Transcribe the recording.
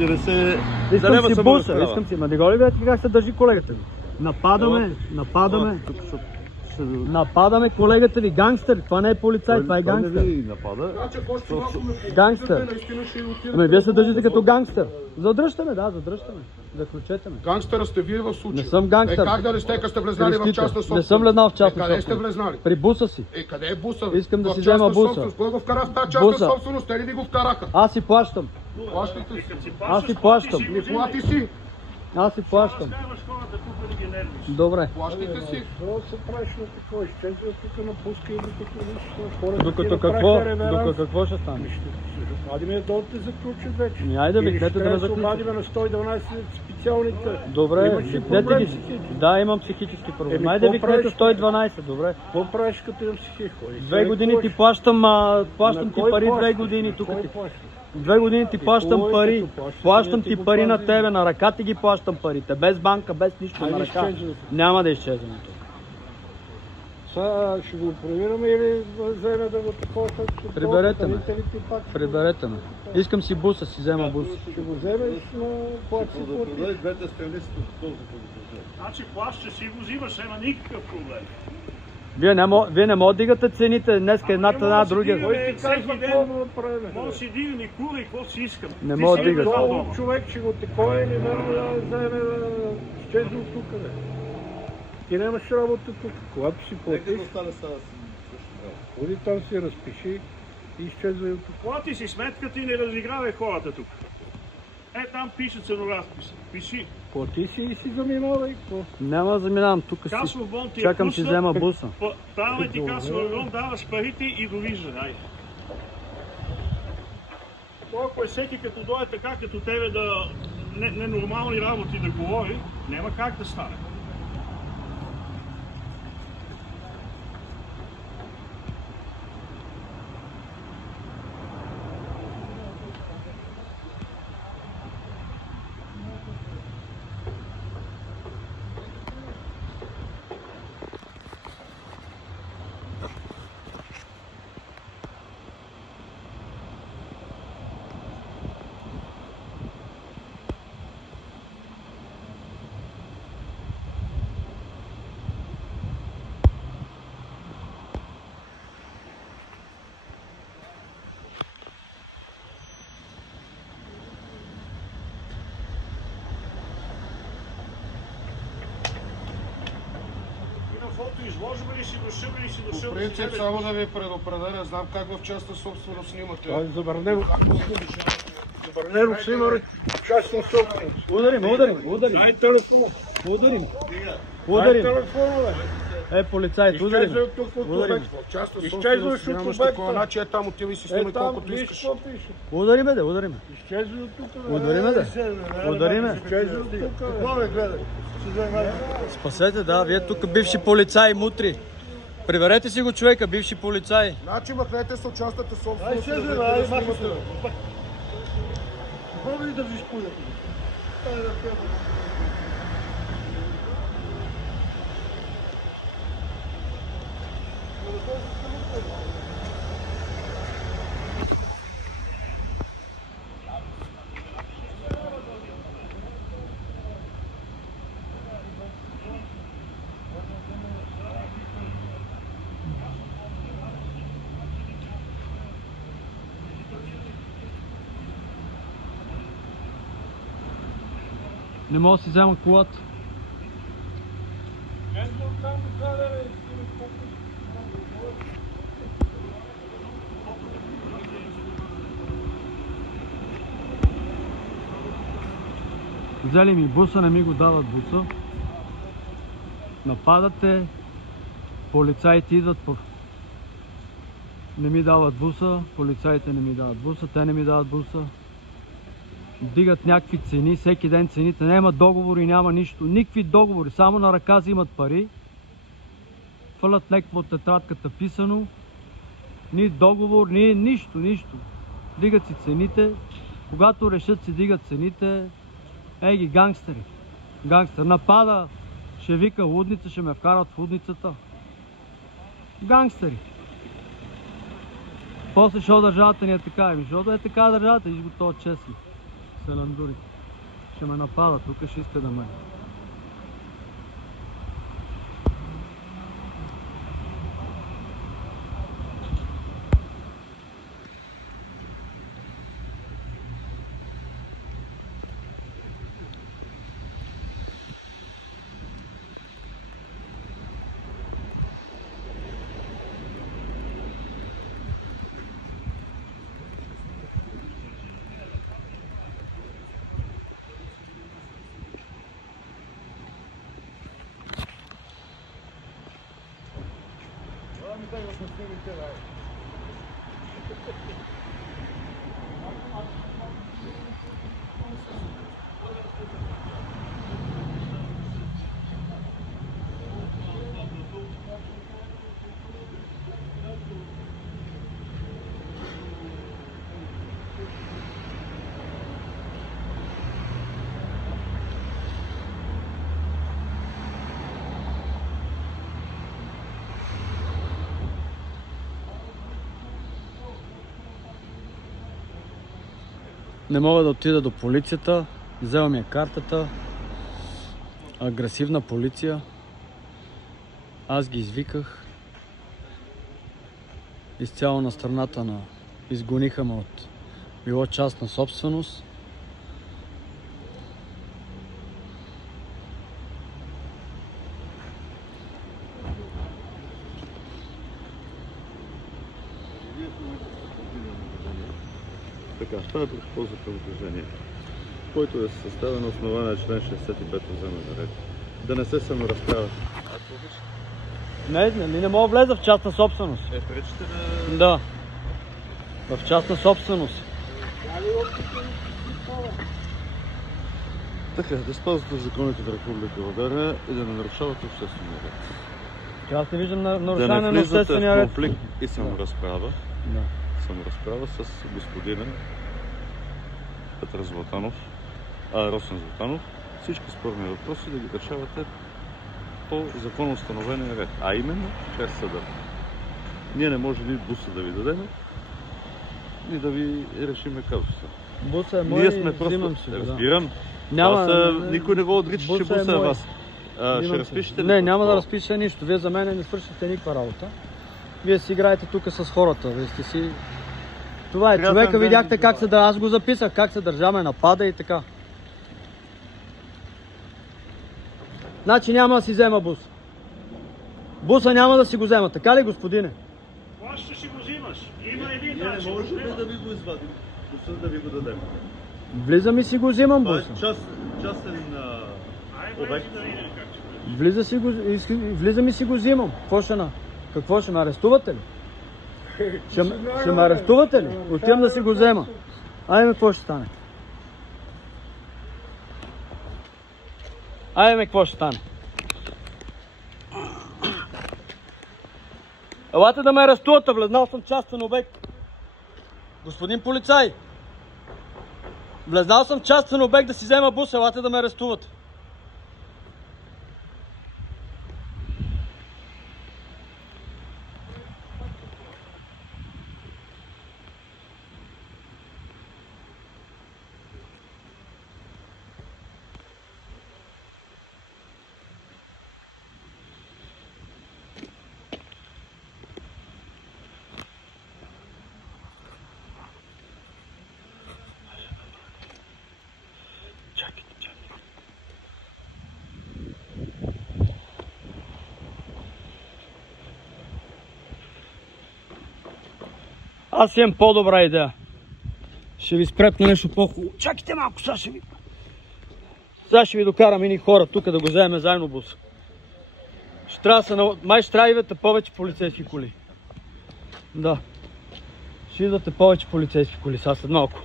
40 Искам си буса, искам си. Ма не го ли видите как се държи колегата ви? Нападаме колегата ви, гангстер. Това не е полицай, това е гангстер. Той не ви напада. Гангстер. Ами вие се държите като гангстер. Задръжте ме, да, задръжте ме. Заключете ме. Гангстера сте вие в случая. Не съм гангстер. Как да не сте, като сте влезнали в частна собственост? Не съм влезнал в частна собственост. Къде сте влезнали? При буса си. Къде е буса? Искам да си взема буса. Кой го вкара в тази частна собственост? Те ли ви го вкараха? Аз си плащам. Плащате си. Аз си плащам. Не плати си. Аз си плащам. Добре. Плащайте си. Защо се правиш на какво? Изчезва тук напуска и Докато какво? Докато какво ще стане? Ади ме долу те заключат вече. Айде викнете да ме заключат. заключат. На 112 специалните. Добре, викнете ги. Да, имам психически проблем. Айде викнете 112, добре. Какво правиш като имам психически? 2 години ти плащам ти пари 2 години тук ти. 2 години ти плащам пари. Плащам ти пари на тебе, на ръка ти ги плащам парите. Без банка, без нищо на ръка. Няма да изчезваме тук. Сега ще го проверим или вземе да го такова? Приберете ме. Приберете ме. Искам си буса, си взема буса. Ще го вземеш на плат си плати. Двете страни са този Значи плащаш си го взимаш, няма никакъв проблем. Вие не може да дигате цените днеска едната, другия. Кой ти казва какво да направим? Може си дигам и кула и какво си искам. Не мога да дигате. Човек ще го такова или верно да вземе да изчезне от тук. Ти нямаш работа тук. Когато си платиш, ходи там си разпиши и изчезвай от тук. Плати си сметката и не разигравай хората тук. Там пише ценоразпис. Пиши. Плати си и си заминавай. Няма да заминавам, тук си. Чакам си взема буса. Там ти касова бон, даваш парите и довиждане. Ако е всеки като дойде така, като тебе да ненормални работи да говори, няма как да стане. Изложим ли си дошъл или си дошъл? По принцип, само да ви предупредя, знам как в частна собственост снимате. Забранено снима частна собственост. Ударим. Дай телефона. Ударим. Дай телефона, бе. Полицай, ударим. Изчезвай от тук от обекта. Частна Изчезваш собственост от нямаш такова, обекта. значи там отива и си снимай колкото искаш. Удариме. Изчезвай от тук. Удариме. Изчезвай от тук. Какво ме гледай? Спасете, да, вие тук бивши полицаи, мутри. Приберете си го човека, бивши полицаи. Значи махнете с частната собственост. Какво ви да ви споля? Не мога да си взема колата. Взели ми буса, не ми го дават буса. Нападате, полицаите идват, не ми дават буса, полицаите не ми дават буса, те не ми дават буса. Дигат някакви цени, всеки ден цените, няма договори, няма нищо, никакви договори, само на ръка взимат пари. Фърлят някакво от тетрадката писано, ни договор, ни нищо. Дигат си цените, когато решат си дигат цените, ги гангстери. Гангстер напада, ще вика лудница, ще ме вкарат в лудницата. Гангстери. После защо държавата ни е така? Защото е така държавата, виж го това честно. Пеландури. Ще ме напада, тук ще иска да ме. Не мога да отида до полицията, взела ми е картата, агресивна полиция, аз ги извиках, изцяло на страната на изгониха ме от било частна собственост. Така, това е протокол за правоприложение, който е съставен на основание член 65 от Земен ред. Да не се саморазправя. Не мога да влеза в частна собственост. Пречите на... Да. В частна собственост. Така, да спазвате законите в Република България и да не нарушавате обществения ред. Аз не виждам Да нарушаване не на влизате обществения в ред. конфликт и саморазправа. Да. Саморазправа с господина Петър Златанов, Росен Златанов. Всички спорни въпроси да ги решавате по законоустановения ред, а именно чрез съда. Ние не може ни буса да ви дадем и да ви решиме казуса. Буса е мой, Ние сме просто... взимам си го, да. Разбирам. Няма, никой не го отрича, че буса е мой. вас. Ще разпишете ли? Не, няма да разпиша нищо. Вие за мен не свършите никаква работа. Вие си играете тук с хората. Вие сте си... Това е. Човека видяхте как се държа. Аз го записах, как се държа, ме напада и така. Значи няма да си взема бус. Буса няма да си го взема. Така ли, господине? Това ще си го взимаш. Има един Ние начин. не можем да ви го извадим, да ви го дадем. Влизам и си го взимам Това е буса. частен Айде, обект. да видим как ще бъде. Влизам и си го взимам. Какво ще ме арестувате ли? Ще ме арестувате ли? Отивам да си го взема. Айде, какво ще стане? Айде, какво ще стане? Елате да ме арестувате, влезнал съм в частен обект. Господин полицай, влезнал съм в частен обект да си взема бус, елате да ме арестувате. Аз имам по-добра идея. Ще ви спрепна нещо по-хубаво. Чакайте малко, сега ще ви докарам ини хора тук да го вземем заедно буса. Май ще трябва да идвате повече полицейски коли. Да. Ще идвате повече полицейски коли, сега след малко.